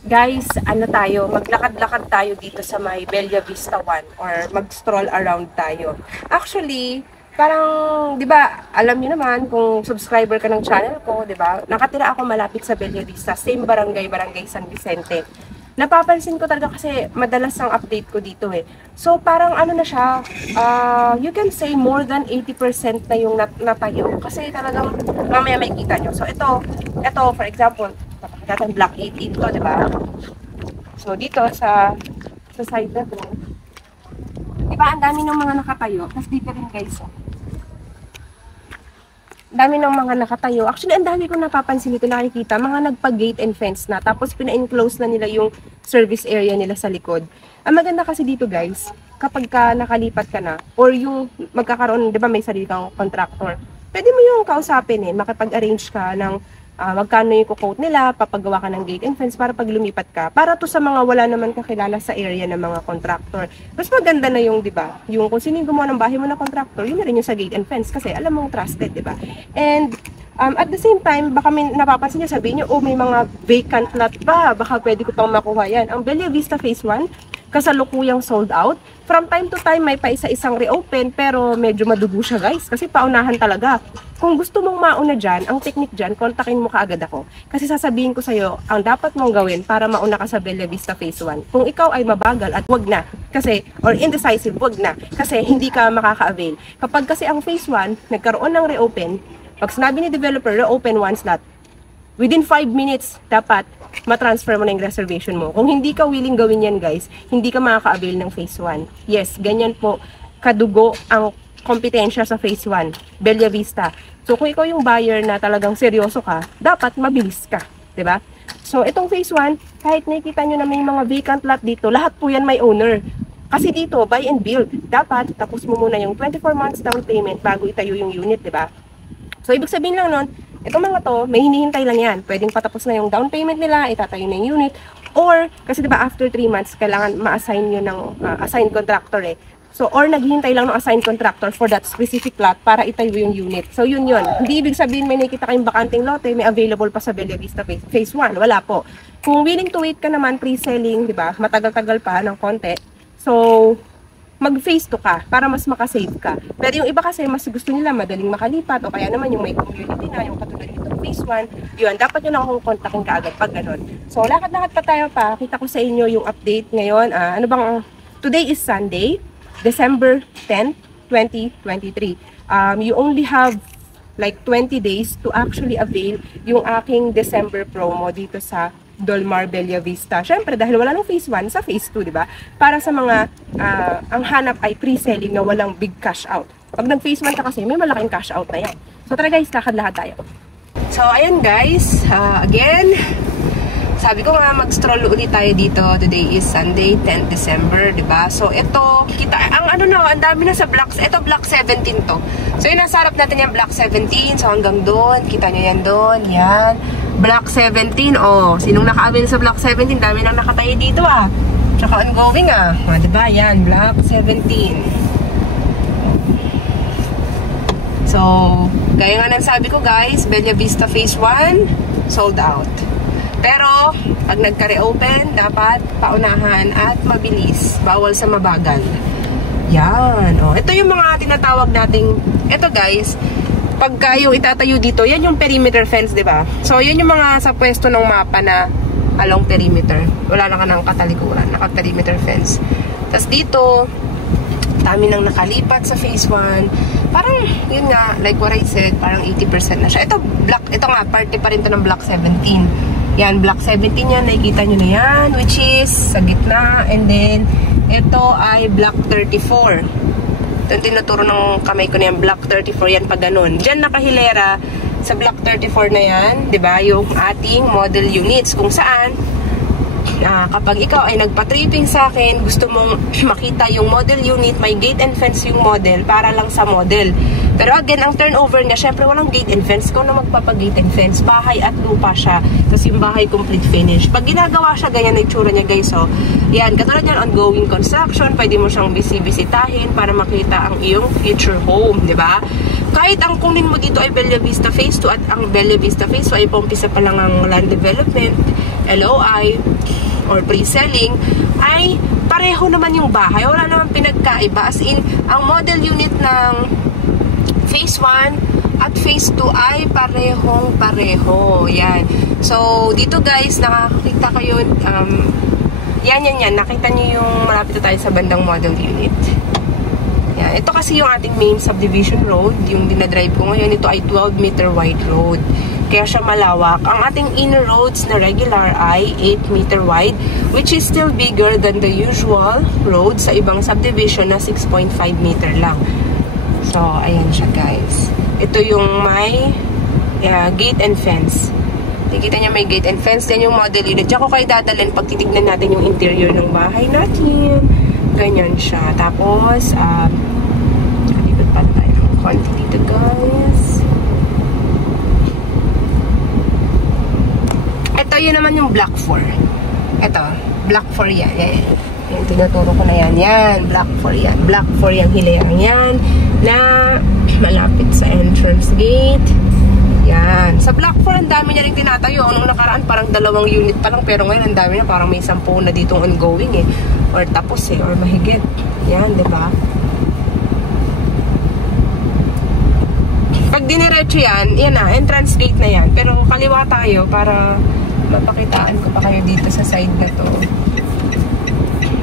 Guys, ano tayo, maglakad-lakad tayo dito sa may Bella Vista 1 or mag-stroll around tayo. Actually, parang, di ba, alam niyo naman kung subscriber ka ng channel ko, di ba, nakatira ako malapit sa Bella Vista, same barangay, Barangay San Vicente. Napapansin ko talaga kasi madalas ang update ko dito eh. So parang ano na siya, you can say more than 80% na yung natayo. Kasi talagang mamaya may kita nyo. So ito for example, papakita ng Block 88 to, di ba? So dito sa side na to, di ba ang dami ng mga nakatayo. Tapos dito rin guys, dami ng mga nakatayo. Actually, ang dami kong napapansin dito, nakikita, mga nagpa-gate and fence na. Tapos, pina-enclose na nila yung service area nila sa likod. Ang maganda kasi dito, guys, kapag ka nakalipat ka na, or yung magkakaroon, di ba may sarili kang contractor, pwede mo yung kausapin makipag-arrange ka ng magkano yung quote nila, papagawa ka ng gate and fence para pag lumipat ka. Para to sa mga wala naman kakilala sa area ng mga contractor. Mas maganda na yung, di ba, yung kung sino yung gumawa ng bahay mo na contractor, yun na rin yung sa gate and fence kasi alam mong trusted, di ba? And at the same time, baka may napapansin nyo, sabihin nyo, oh, may mga vacant lot pa, baka pwede ko pang makuha yan. Ang Bella Vista Phase 1, kasalukuyang sold out. From time to time, may pa isa-isang reopen, pero medyo madugo siya guys, kasi paunahan talaga. Kung gusto mong mauna dyan, ang technique dyan, kontakin mo kaagad ako. Kasi sasabihin ko sa'yo, ang dapat mong gawin para mauna ka sa Bella Vista Phase 1. Kung ikaw ay mabagal at wag na, kasi, or indecisive, wag na, kasi hindi ka makaka-avail. Kapag kasi ang Phase 1, nagkaroon ng reopen, pag sinabi ni developer, reopen one slot, within 5 minutes, dapat matransfer mo na yung reservation mo. Kung hindi ka willing gawin yan guys, hindi ka makaka-avail ng Phase 1. Yes, ganyan po, kadugo ang kompetensya sa Phase 1, Bella Vista. So, kung ikaw yung buyer na talagang seryoso ka, dapat mabilis ka, di ba? So, itong Phase 1, kahit nakikita nyo na may mga vacant lot dito, lahat po yan may owner. Kasi dito, buy and build, dapat tapos mo muna yung 24 months down payment bago itayo yung unit, di ba? So, ibig sabihin lang nun, itong mga to, may hinihintay lang yan. Pwedeng patapos na yung down payment nila, itatayo na yung unit. Or, kasi diba after 3 months, kailangan ma-assign yun ng assigned contractor eh. So, or naghihintay lang ng assigned contractor for that specific lot para itayo yung unit. So, yun yun. Hindi ibig sabihin may nakita kayong bakanting lote, may available pa sa Bella Vista Phase 1. Wala po. Kung willing to wait ka naman, pre-selling, diba, matagal-tagal pa ng konti. So, mag-phase 2 ka para mas makasave ka. Pero yung iba kasi mas gusto nila madaling makalipat o kaya naman yung may community na, yung katulad nitong Phase 1, yun, dapat nyo na akong kontakin kaagad pag ganun. So, lakad-lakad pa tayo pa. Kita ko sa inyo yung update ngayon. Today is Sunday, December 10, 2023. You only have like 20 days to actually avail yung aking December promo dito sa Dolmar Bella Vista. Siyempre, dahil wala nang Phase 1, sa Phase 2, di ba? Para sa mga, ang hanap ay pre-selling na walang big cash out. Pag nag-Phase 1 ka kasi, may malaking cash out na yan. So, tara guys, lakad-lakad tayo. So, ayan guys, again, sabi ko nga, mag-stroll ulit tayo dito. Today is Sunday, 10 December, di ba? So, ito, kita, ang dami na sa blocks. Ito, block 17 to. So, yun, nasa harap natin yung block 17. So, hanggang doon, kita nyo yan doon, yan. Block 17, oh, sinong naka-avail sa Block 17? Dami nang nakatayo dito ah. Tsaka ongoing ah. Diba? Yan, Block 17. So, gaya nga ng sabi ko guys, Bella Vista Phase 1, sold out. Pero, pag nagka-reopen, dapat paunahan at mabilis. Bawal sa mabagal. Yan, oh. Ito yung mga tinatawag nating, ito guys, pagka yung itatayo dito, yan yung perimeter fence, di ba? So, yan yung mga sa pwesto ng mapa na along perimeter. Wala na ka ng katalikuran, naka-perimeter fence. Tapos dito, dami nang nakalipat sa Phase 1. Parang, yun nga, like what I said, parang 80% na siya. Ito nga, party pa rin to ng Block 17. Yan, Block 17 yan, nakikita nyo na yan, which is sa gitna. And then, ito ay Block 34. Ito tinuturo ng kamay ko na yan, Block 34 yan pag ganun. Diyan nakahilera sa Block 34 na yan, di ba? Yung ating model units kung saan kapag ikaw ay nagpa-tripping sa akin, gusto mong makita yung model unit, may gate and fence yung model para lang sa model. Pero again, ang turnover niya, syempre walang gate and fence. Kung na magpapag-gate and fence, bahay at lupa siya. Tapos yung bahay complete finish. Pag ginagawa siya, ganyan na itsura niya guys. So, yan, katulad yan, ongoing construction, pwede mo siyang bisitahin para makita ang iyong future home, di ba? Kahit ang kunin mo dito ay Bella Vista Phase 2 at ang Bella Vista Phase 2 ay paumpisa pa lang ang land development, LOI or pre-selling, ay pareho naman yung bahay. Wala naman pinagkaiba. As in, ang model unit ng Phase 1 at Phase 2 ay parehong-pareho. Yan. So, dito guys, nakakita kayo, yan. Nakita niyo yung malapit na tayo sa bandang model unit. Yan. Ito kasi yung ating main subdivision road. Yung dinadrive ko ngayon, ito ay 12-meter wide road. Kaya siya malawak. Ang ating inner roads na regular ay 8-meter wide, which is still bigger than the usual road sa ibang subdivision na 6.5 meter lang. So, ayan siya guys. Ito yung may gate and fence. Nakikita niya may gate and fence. Then yung model unit. Diyan ko kayo dadalhin pag titignan natin yung interior ng bahay natin. Ganyan siya. Tapos, kalibot pa tayo ng konti dito guys. Ito yun naman yung block 4. Ito, block 4 yan. Yan, tinuturo ko na yan. Yan, block 4 yan. Block 4 yung hilayang yan na malapit sa entrance gate. Yan. Sa block 4, ang dami niya rin tinatayo. Nung nakaraan, parang 2 unit pa lang. Pero ngayon, ang dami na. Parang may 10 na ditong ongoing eh. Or tapos eh. Or mahigit. Yan, diba? Pag diniretso yan, yan na. Entrance gate na yan. Pero kaliwa tayo para mapakitaan ko pa kayo dito sa side na to.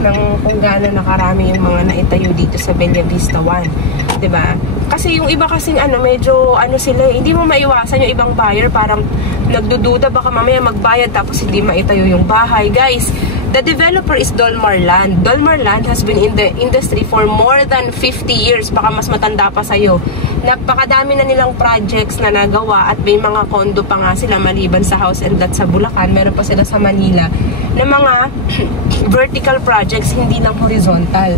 Ng kung gaano nakarami yung mga naitayo dito sa Bella Vista 1. Diba? Kasi yung iba kasing medyo sila, hindi mo maiwasan yung ibang buyer, parang nagdududa baka mamaya magbayad tapos hindi maitayo yung bahay. Guys, the developer is Dolmar Land. Dolmar Land has been in the industry for more than 50 years. Baka mas matanda pa sa'yo. Napakadami na nilang projects na nagawa at may mga condo pa nga sila maliban sa house and lot sa Bulacan. Meron pa sila sa Manila na mga vertical projects, hindi lang horizontal.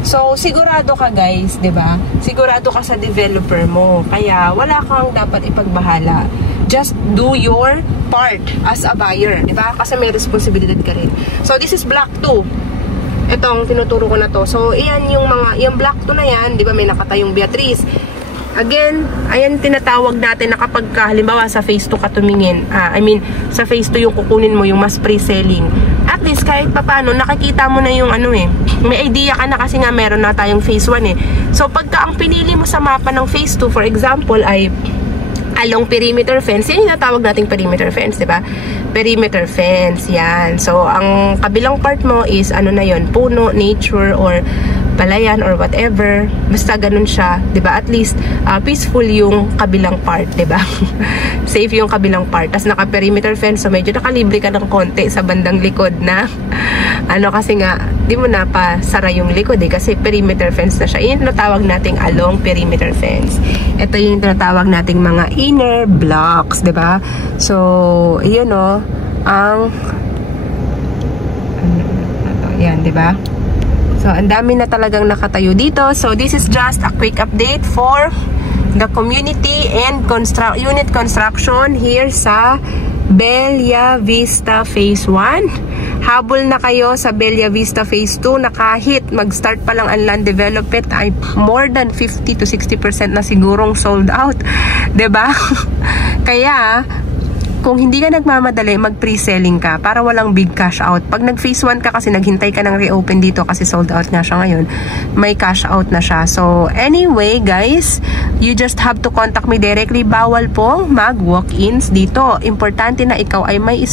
So, sigurado ka guys, 'di ba? Sigurado ka sa developer mo. Kaya wala kang dapat ipagbahala. Just do your part as a buyer, 'di ba? Kasi may responsibilidad ka rin. So, this is block 2. Itong tinuturo ko na to. So, iyan yung block 2 na yan, 'di ba? May nakatayong Beatrice. Again, ayan tinatawag natin na kapag halimbawa sa phase 2 ka tumingin, sa phase 2 yung kukunin mo, yung mas pre-selling. At least kahit papaano, nakikita mo na yung may idea ka na kasi nga meron na tayong phase 1 eh. So pagka ang pinili mo sa mapa ng phase 2, for example, ay along perimeter fence, yan yung natawag nating perimeter fence, diba? Perimeter fence, yan. So ang kabilang part mo is na yun, puno, nature, or palayan or whatever, basta ganun siya, 'di ba? At least peaceful yung kabilang part, 'di ba? Safe yung kabilang part. Tas naka-perimeter fence, so medyo nakalibre ka ng konti sa bandang likod na kasi nga di mo na pa sara yung likod eh kasi perimeter fence na siya. Yun tinatawag nating along perimeter fence. Ito yung tinatawag nating mga inner blocks, 'di ba? So, yun ang yan, 'di ba? So, ang dami na talagang nakatayo dito. So, this is just a quick update for the community and unit construction here sa Bella Vista Phase 1. Habol na kayo sa Bella Vista Phase 2 na kahit mag-start pa lang ang land development ay more than 50 to 60% na sigurong sold out. 'Di ba? Kaya kung hindi ka nagmamadali, mag-pre-selling ka para walang big cash out. Pag nag-phase 1 ka kasi naghintay ka ng reopen dito kasi sold out nga siya ngayon, may cash out na siya. So, anyway, guys, you just have to contact me directly. Bawal pong mag-walk-ins dito. Importante na ikaw ay may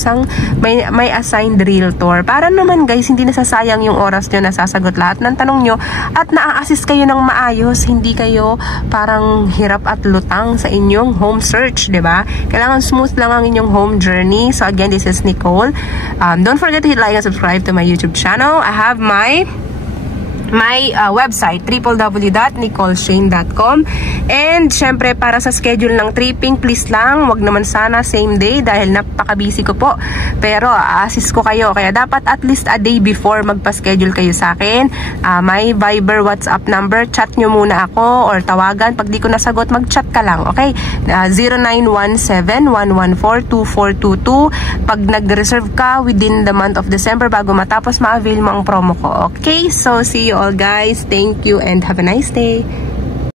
assigned realtor. Para naman, guys, hindi nasasayang yung oras nyo na sasagot lahat ng tanong nyo at na-assist kayo ng maayos. Hindi kayo parang hirap at lutang sa inyong home search, diba? Kailangan smooth lang ang inyong home journey. So again, this is Nicole. Don't forget to hit like and subscribe to my YouTube channel. I have my website, www.nicoleshane.com. And syempre, para sa schedule ng tripping, please lang, wag naman sana same day dahil napaka-busy ko po. Pero assist ko kayo. Kaya dapat at least a day before magpa-schedule kayo sa akin. May Viber, WhatsApp number. Chat nyo muna ako or tawagan. Pag di ko nasagot, mag-chat ka lang. Okay? 0917-114-2422. Pag nag-reserve ka within the month of December bago matapos, ma-avail mo ang promo ko. Okay? So, see you all guys. Thank you and have a nice day.